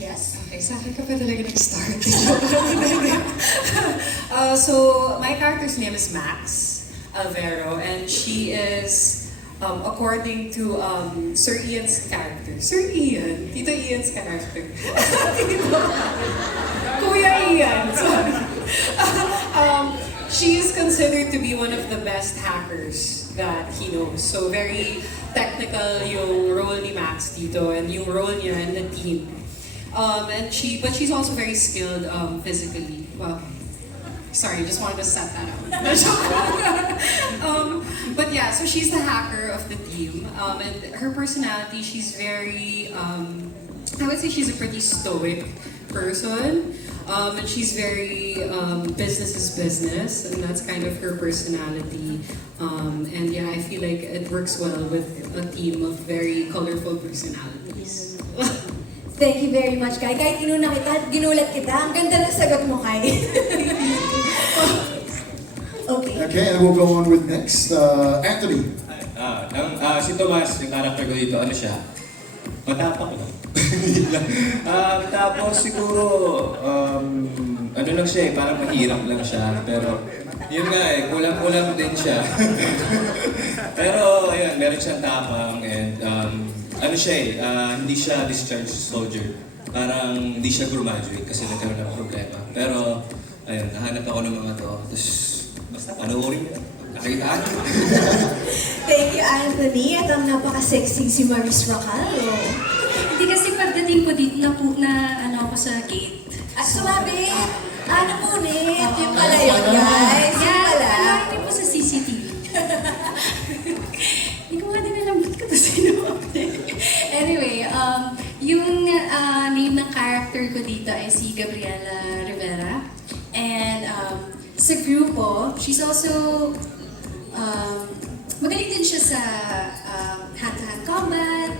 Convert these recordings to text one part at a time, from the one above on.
Yes. Okay, sa akin ka pa talaga nag-start. So, my character's name is Max Alvero, and she is, according to Sir Ian's character. Sir Ian? Tito Ian's character. Kuya Ian, sorry. She is considered to be one of the best hackers that he knows. So, very technical yung role ni Max dito and yung role niya in the team. But she's also very skilled physically. Well, sorry, just wanted to set that out. But yeah, so she's the hacker of the team, and her personality, she's very, I would say she's a pretty stoic person, and she's very business is business, and that's kind of her personality. And yeah, I feel like it works well with a team of very colorful personalities. Thank you very much, Kai. Kahit inuna kita at ginulat kita, ang ganda ng sagot mo, Kai. Okay. Okay, and we'll go on with next, Anthony. Si Tomas, yung character ko dito, ano siya? Matapang lang. Tapos siguro, ano lang siya parang mahirap lang siya. Pero, yun nga kulang-kulang din siya. Pero, ayun, meron siyang tapang and, ano siya hindi siya discharged soldier. Parang hindi siya graduate kasi nagkaroon ng problema. Pero, ayun, nahanap ako ng mga to. Tapos, basta panoorin mo. Nakitaan. Thank you, Anthony. At ang napaka-sexy si Maris Racalo. Hindi kasi pagdating ko dito na ano ako sa gate. At sumabit! Ano punit? Yung pala yun, guys. Yung pala. Ano hindi po sa CCTV. Hindi ko nga din alam ba't ko ito sinuwapin. Anyway, yung name ng character ko dito ay si Gabriela Rivera. And sa grupo, she's also magaling din siya sa hand-to-hand combat,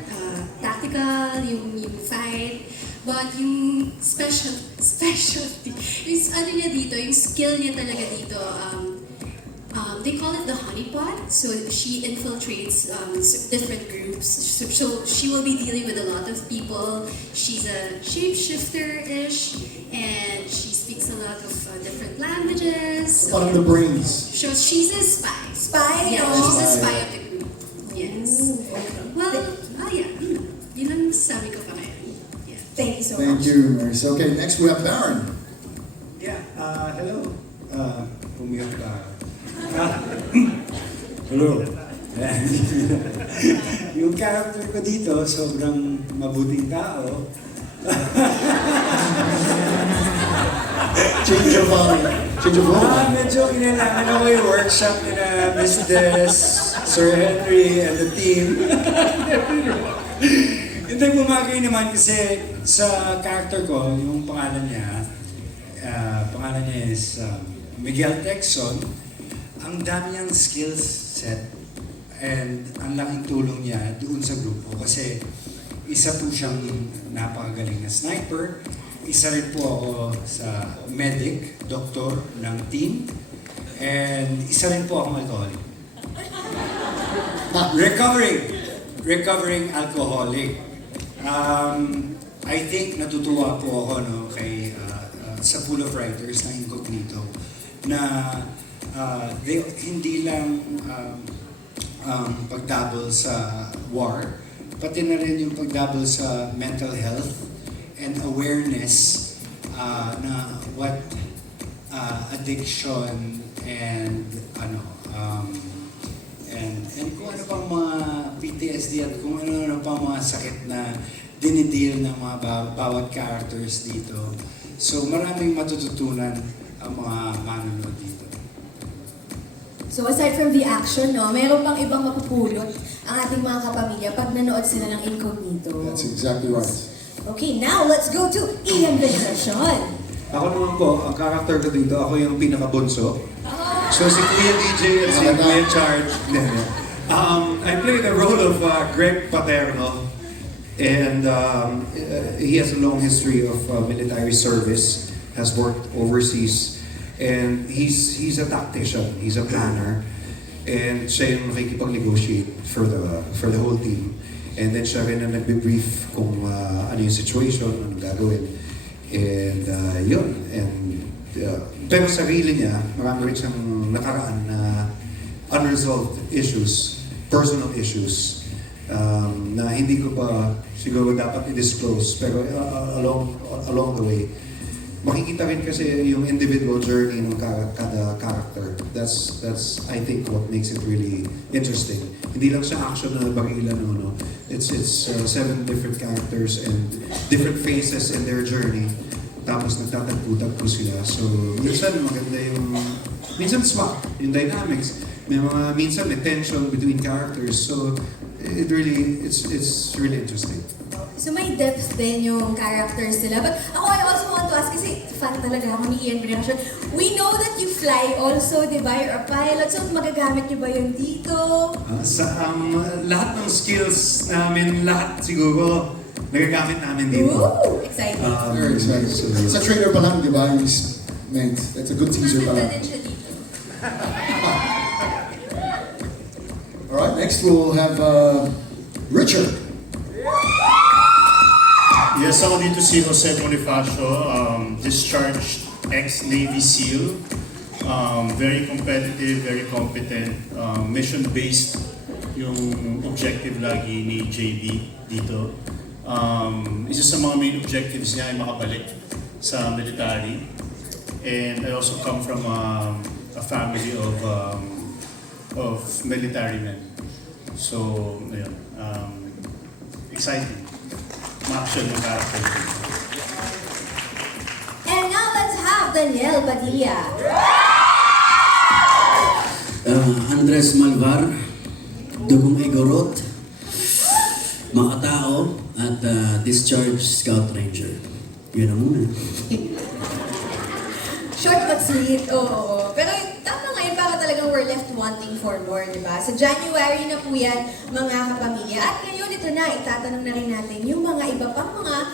tactical, yung fight. But yung specialty, yung ano niya dito, yung skill niya talaga dito, they call it the honeypot. So she infiltrates different groups. So she will be dealing with a lot of people. She's a shapeshifter-ish, and she speaks a lot of different languages. One of the brains. So she's a spy. Spy? Yeah, No? she's a spy of the group. Yes. Well, yeah. Yun ang sabi ko pa ngayon. Yeah. Thank you so Thank much. you, Maris. Okay, next we have Baron. Yeah, hello. Pumiyak ka. Hello. Yung character ko dito, sobrang mabuting tao. Change of role. Medyo kinailangan ako yung workshop ni na Miss Des, Sir Henry, and the team. Hindi, bumagay naman kasi sa character ko, yung pangalan niya is Miguel Texon. Ang dami niyang skills set and ang laking tulong niya doon sa grupo kasi isa po siyang napakagaling na sniper, isa rin po ako sa medic, doktor ng team, and isa rin po akong alcoholic. Recovering alcoholic. I think natutuwa po ako sa pool of writers ng Incognito na hindi lang pagdabol sa war, pati na rin yung pagdabol sa mental health and awareness na what addiction and kung ano pang mga PTSD at kung ano pang mga sakit na dinideal ng mga bawat characters dito. So maraming matututunan ang mga manunod dito. So aside from the action, no, meron pang ibang mapupulot ang ating mga kapamilya pag nanood sila ng Incognito. That's exactly right. Okay, now let's go to Ian Veneracion. Ako naman po, ang character ko dito, ako yung pinakabunso. So si Kuya DJ at si Kuya Charge. I play the role of Greg Paterno. And he has a long history of military service, has worked overseas. And he's a tactician, he's a planner. And siya yung nakikipag-negotiate for the whole team. And then siya rin ang nagbe-brief kung ano yung situation, anong gagawin. And yun. And, pero sarili niya, marami rin siyang nakaraan na unresolved issues, personal issues, na hindi ko pa siguro dapat i-disclose. Pero along the way, makikita rin kasi yung individual journey ng kada character. That's I think what makes it really interesting. Hindi lang siya action na barilan no. It's 7 different characters and different phases in their journey. Tapos nagtatagpo-tagpo sila. So minsan maganda yung minsan swak yung dynamics. Minsan may tension between characters. So it's really interesting. So may depth din yung characters nila. But ako, I also want to ask, kasi fan talaga ako ni Ian Brennan. We know that you fly also, di ba? You're a pilot. So magagamit niyo ba yun dito? Lahat ng skills namin, lahat siguro, nagagamit namin dito. Ooh, exciting. Very excited. Sa trailer pa lang, di ba? That's a good teaser pa lang. Maganda din siya dito. Alright, next we'll have Richard. Yes, ako dito si Jose Bonifacio, discharged ex-Navy SEAL. Very competitive, very competent, mission-based yung objective lagi ni JB dito. Isa sa mga main objectives niya ay makabalik sa military. And I also come from a family of military men. So, ayun, exciting. Ma-action yung character. And now let's have Daniel Padilla. Andres Malvar, Dugong Igorot, Makatao, at Discharged Scout Ranger. Yun ang muna. Short but sweet, oo. Pero tama ngayon, para talagang we're left wanting for more, di ba? Sa January na po yan, mga kapamilya. At ngayon, ito na, itatanong na rin natin yung mga iba pang mga